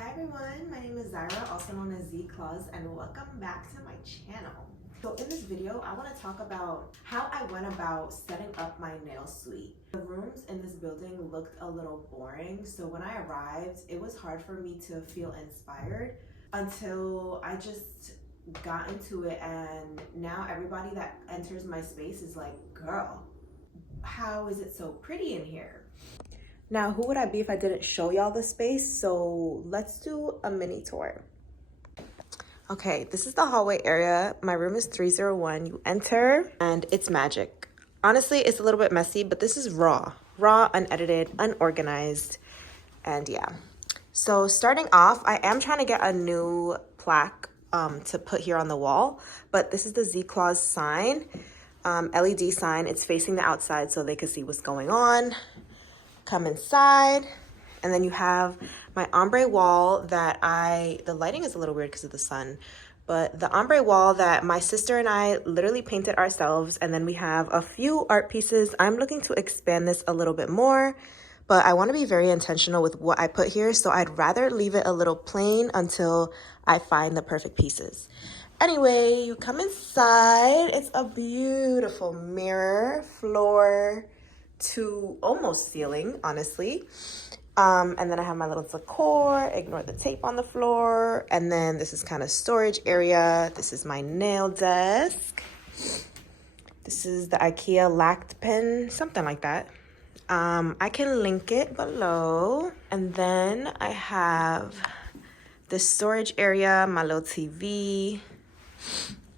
Hi everyone, my name is Zyra, also known as Z Claus, and welcome back to my channel. So in this video, I want to talk about how I went about setting up my nail suite. The rooms in this building looked a little boring, so when I arrived, it was hard for me to feel inspired until I just got into it, and now everybody that enters my space is like, girl, how is it so pretty in here? Now, who would I be if I didn't show y'all the space? So let's do a mini tour. Okay, this is the hallway area. My room is 301. You enter and it's magic. Honestly, it's a little bit messy, but this is raw, unedited, unorganized, and yeah. So starting off, I am trying to get a new plaque to put here on the wall, but this is the Z Claus sign, LED sign. It's facing the outside so they can see what's going on. Come inside, and then you have my ombre wall that the lighting is a little weird because of the sun, but the ombre wall that my sister and I literally painted ourselves. And then we have a few art pieces. I'm looking to expand this a little bit more, but I want to be very intentional with what I put here, so I'd rather leave it a little plain until I find the perfect pieces. Anyway, you come inside. It's a beautiful mirror, floor to almost ceiling, honestly. And then I have my little decor. Ignore the tape on the floor. And then this is kind of storage area. This is my nail desk. This is the IKEA lacked pen, something like that. I can link it below. And then I have this storage area, my little TV,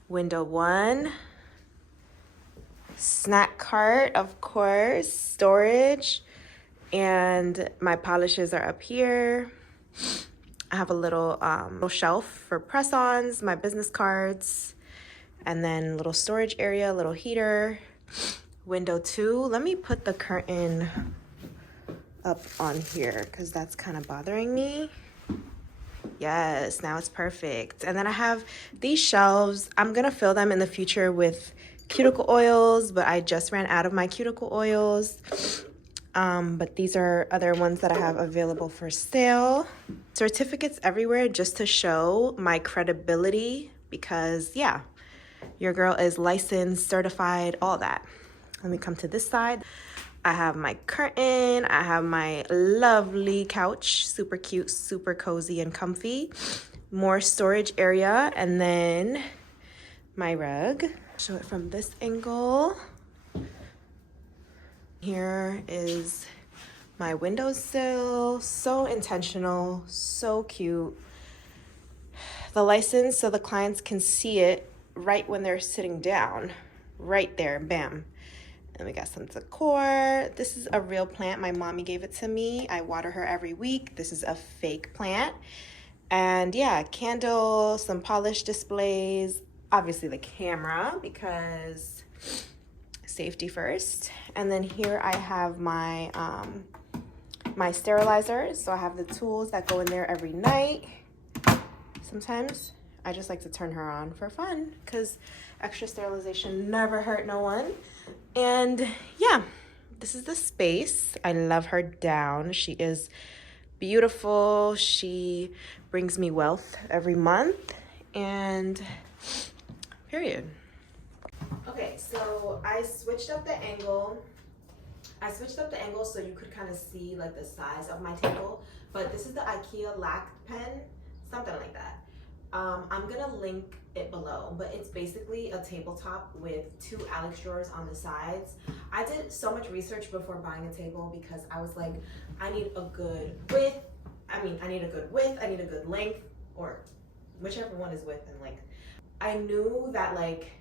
window one, snack cart, of course, storage, and my polishes are up here. I have a little shelf for press-ons, my business cards, and then little storage area, little heater. Window two. Let me put the curtain up on here because that's kind of bothering me. Yes, now it's perfect. And then I have these shelves. I'm gonna fill them in the future with cuticle oils, but I just ran out of my cuticle oils. But these are other ones that I have available for sale. Certificates everywhere just to show my credibility because, yeah, your girl is licensed, certified, all that. Let me come to this side. I have my curtain. I have my lovely couch, super cute, super cozy and comfy. More storage area, and then my rug. Show it from this angle. Here is my windowsill. So intentional, so cute. The license so the clients can see it right when they're sitting down. Right there, bam. And we got some decor. This is a real plant. My mommy gave it to me. I water her every week. This is a fake plant. And yeah, candles, some polished displays, obviously the camera because safety first. And then here I have my my sterilizer. So I have the tools that go in there every night. Sometimes I just like to turn her on for fun because extra sterilization never hurt no one. And yeah, this is the space. I love her down. She is beautiful. She brings me wealth every month, and period. Okay, so I switched up the angle. So you could kind of see like the size of my table, but this is the IKEA lacked pen, something like that. I'm gonna link it below, but it's basically a tabletop with two Alex drawers on the sides. I did so much research before buying a table because I was like, I need a good width. I need a good length, or whichever one is width and length. I knew that like,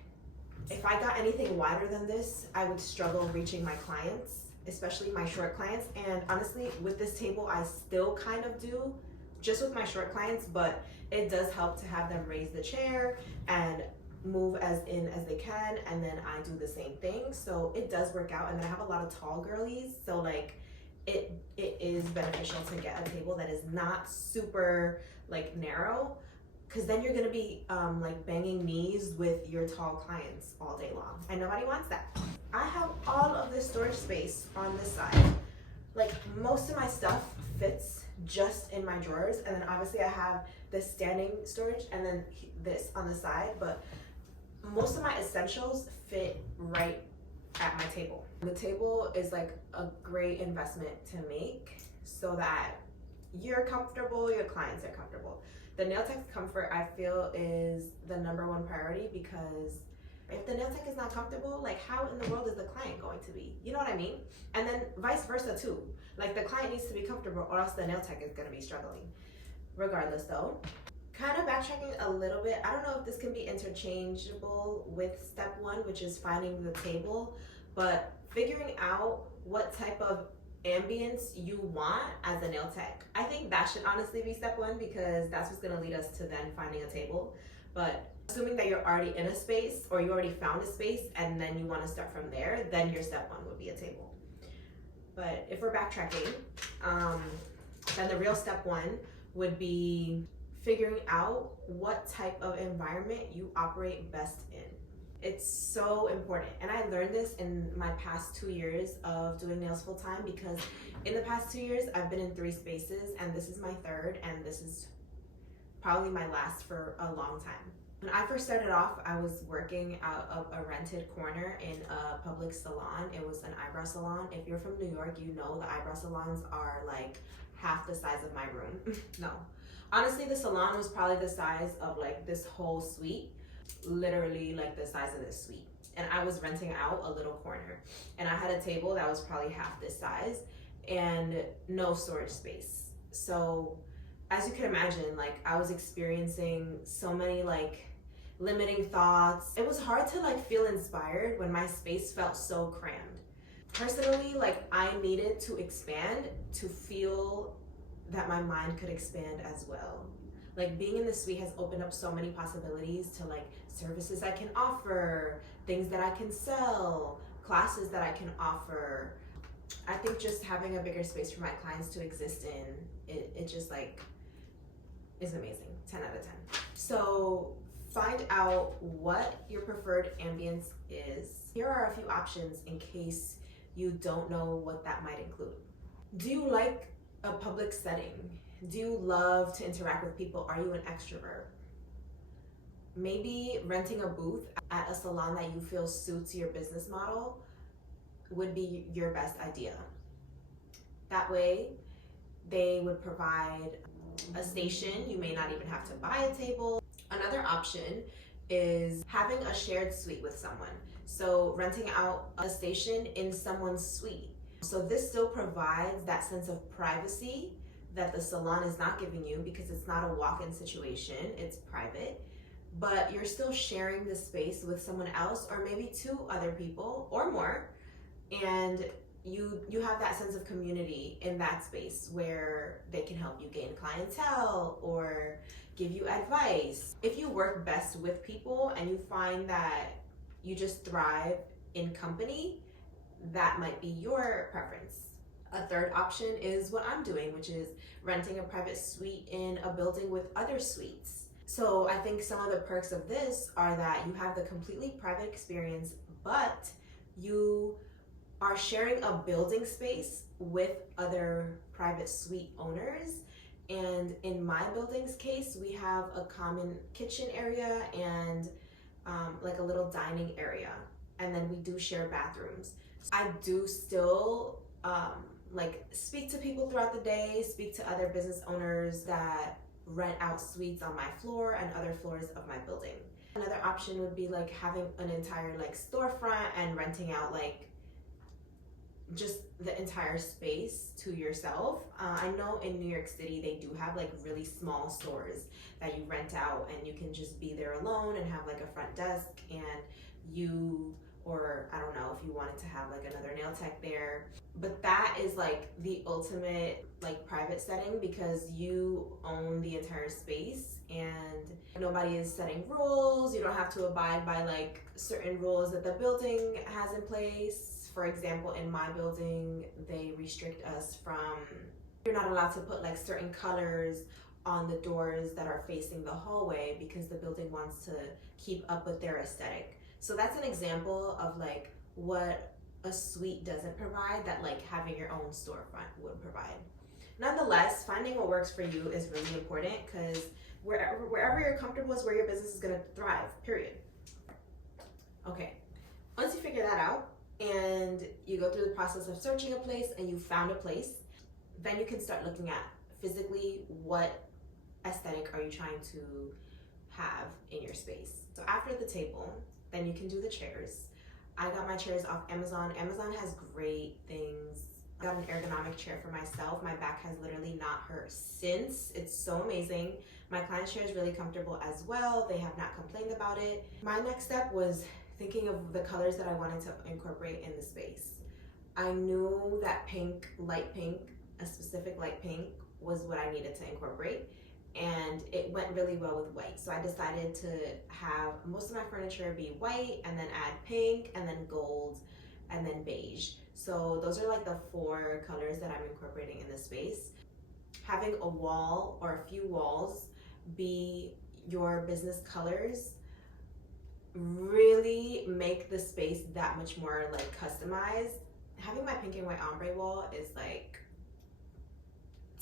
if I got anything wider than this, I would struggle reaching my clients, especially my short clients. And honestly, with this table, I still kind of do, just with my short clients, but it does help to have them raise the chair and move as they can, and then I do the same thing. So it does work out. And then I have a lot of tall girlies, so like it is beneficial to get a table that is not super like narrow, because then you're gonna be like banging knees with your tall clients all day long, and nobody wants that. I have all of this storage space on this side. Like most of my stuff fits just in my drawers, and then obviously I have this standing storage and then this on the side, but most of my essentials fit right at my table. The table is like a great investment to make so that you're comfortable, your clients are comfortable. The nail tech's comfort, I feel, is the number one priority, because if the nail tech is not comfortable, like how in the world is the client going to be? You know what I mean? And then vice versa too. Like the client needs to be comfortable or else the nail tech is gonna be struggling. Regardless though, kind of backtracking a little bit, I don't know if this can be interchangeable with step one, which is finding the table, but figuring out what type of ambience you want as a nail tech. I think that should honestly be step one, because that's what's gonna lead us to then finding a table. But assuming that you're already in a space or you already found a space and then you want to start from there, then your step one would be a table. But if we're backtracking, then the real step one would be figuring out what type of environment you operate best in. It's so important. And I learned this in my past 2 years of doing nails full time, because in the past 2 years, I've been in 3 spaces and this is my third, and this is probably my last for a long time. When I first started off, I was working out of a rented corner in a public salon. It was an eyebrow salon. If you're from New York, you know the eyebrow salons are like half the size of my room. No. Honestly, the salon was probably the size of like this whole suite, literally like the size of this suite. And I was renting out a little corner. And I had a table that was probably half this size and no storage space. So as you can imagine, like I was experiencing so many like limiting thoughts. It was hard to like feel inspired when my space felt so crammed. Personally, like I needed to expand to feel that my mind could expand as well. Like being in the suite has opened up so many possibilities to like services I can offer, things that I can sell, classes that I can offer. I think just having a bigger space for my clients to exist in, it just like is amazing. 10 out of 10. So find out what your preferred ambience is. Here are a few options in case you don't know what that might include. Do you like a public setting? Do you love to interact with people? Are you an extrovert? Maybe renting a booth at a salon that you feel suits your business model would be your best idea. That way, they would provide a station. You may not even have to buy a table. Another option is having a shared suite with someone. So renting out a station in someone's suite. So this still provides that sense of privacy that the salon is not giving you, because it's not a walk-in situation, it's private, but you're still sharing the space with someone else, or maybe 2 other people or more, and you have that sense of community in that space where they can help you gain clientele or give you advice. If you work best with people and you find that you just thrive in company, that might be your preference. A third option is what I'm doing, which is renting a private suite in a building with other suites. So I think some of the perks of this are that you have the completely private experience, but you are sharing a building space with other private suite owners. And in my building's case, we have a common kitchen area and like a little dining area. And then we do share bathrooms. I do still like speak to people throughout the day, speak to other business owners that rent out suites on my floor and other floors of my building. Another option would be like having an entire like storefront and renting out like just the entire space to yourself. I know in New York City they do have like really small stores that you rent out and you can just be there alone and have like a front desk, and you, or I don't know if you wanted to have like another nail tech there. But that is like the ultimate like private setting, because you own the entire space and nobody is setting rules. You don't have to abide by like certain rules that the building has in place. For example, in my building, they restrict us from, you're not allowed to put like certain colors on the doors that are facing the hallway, because the building wants to keep up with their aesthetic. So that's an example of like what a suite doesn't provide that like having your own storefront would provide. Nonetheless, finding what works for you is really important because wherever you're comfortable is where your business is going to thrive, period. Okay, once you figure that out and you go through the process of searching a place and you found a place, then you can start looking at physically what aesthetic are you trying to have in your space. So after the table, then you can do the chairs. I got my chairs off Amazon. Amazon has great things. I got an ergonomic chair for myself. My back has literally not hurt since. It's so amazing. My client's chair is really comfortable as well. They have not complained about it. My next step was thinking of the colors that I wanted to incorporate in the space. I knew that pink, light pink, a specific light pink was what I needed to incorporate, and it went really well with white. So I decided to have most of my furniture be white and then add pink and then gold and then beige. So those are like the 4 colors that I'm incorporating in the space. Having a wall or a few walls be your business colors really make the space that much more like customized. Having my pink and white ombre wall is like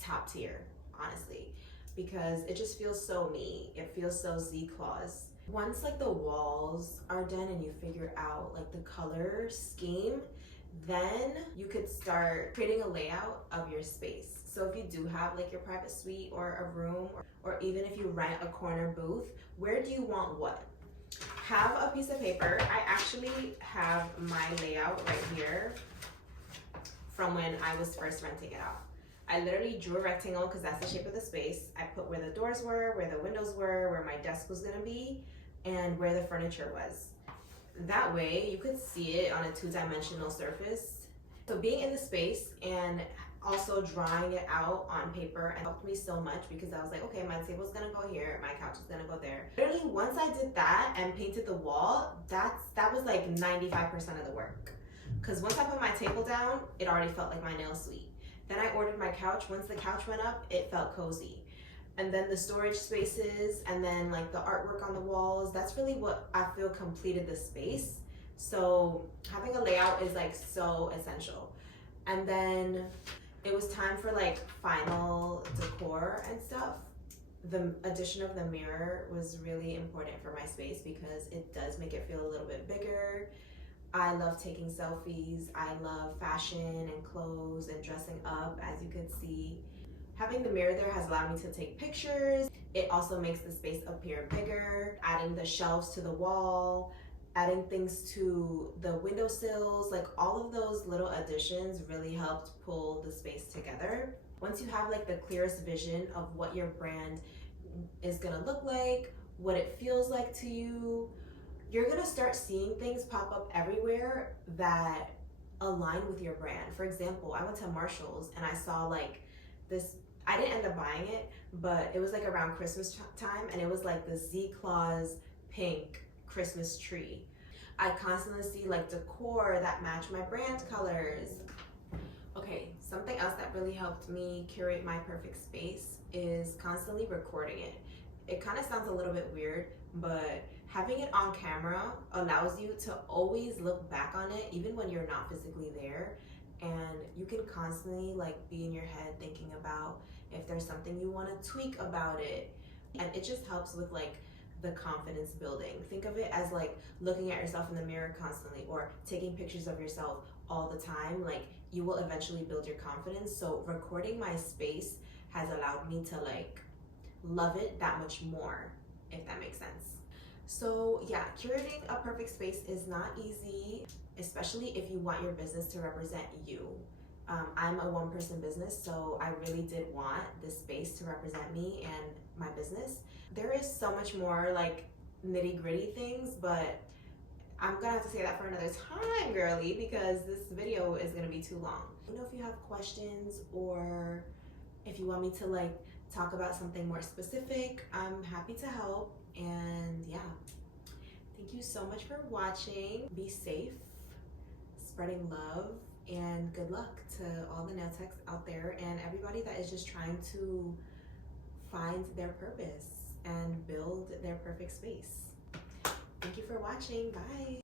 top tier, honestly, because it just feels so me. It feels so Z-Claws. Once like the walls are done and you figure out like the color scheme, then you could start creating a layout of your space. So if you do have like your private suite or a room, or even if you rent a corner booth, where do you want what? Have a piece of paper. I actually have my layout right here from when I was first renting it out. I literally drew a rectangle because that's the shape of the space. I put where the doors were, where the windows were, where my desk was gonna be, and where the furniture was. That way you could see it on a 2-dimensional surface. So being in the space and also drawing it out on paper helped me so much, because I was like, okay, my table's gonna go here, my couch is gonna go there. Literally, once I did that and painted the wall, that was like 95% of the work. Because once I put my table down, it already felt like my nail suite. Then I ordered my couch. Once the couch went up, it felt cozy. And then the storage spaces, and then like the artwork on the walls, that's really what I feel completed the space. So having a layout is like so essential. And then it was time for like final decor and stuff. The addition of the mirror was really important for my space because it does make it feel a little bit bigger. I love taking selfies. I love fashion and clothes and dressing up, as you could see. Having the mirror there has allowed me to take pictures. It also makes the space appear bigger. Adding the shelves to the wall, adding things to the windowsills, like all of those little additions really helped pull the space together. Once you have like the clearest vision of what your brand is gonna look like, what it feels like to you, you're gonna start seeing things pop up everywhere that align with your brand. For example, I went to Marshall's and I saw like this, I didn't end up buying it, but it was like around Christmas time, and it was like the Z-Claws pink Christmas tree. I constantly see like decor that match my brand colors. Okay, something else that really helped me curate my perfect space is constantly recording it. It kind of sounds a little bit weird, but having it on camera allows you to always look back on it even when you're not physically there, and you can constantly like be in your head thinking about if there's something you want to tweak about it, and it just helps with like the confidence building. Think of it as like looking at yourself in the mirror constantly, or taking pictures of yourself all the time. Like, you will eventually build your confidence. So recording my space has allowed me to like love it that much more, if that makes sense. So yeah, curating a perfect space is not easy, especially if you want your business to represent you. I'm a one-person business, so I really did want this space to represent me and my business. There is so much more like nitty-gritty things, but I'm gonna have to say that for another time, girly, because this video is gonna be too long. You know, if you have questions or if you want me to like talk about something more specific, I'm happy to help. And yeah, thank you so much for watching. Be safe, spreading love, and good luck to all the nail techs out there and everybody that is just trying to find their purpose and build their perfect space. Thank you for watching. Bye.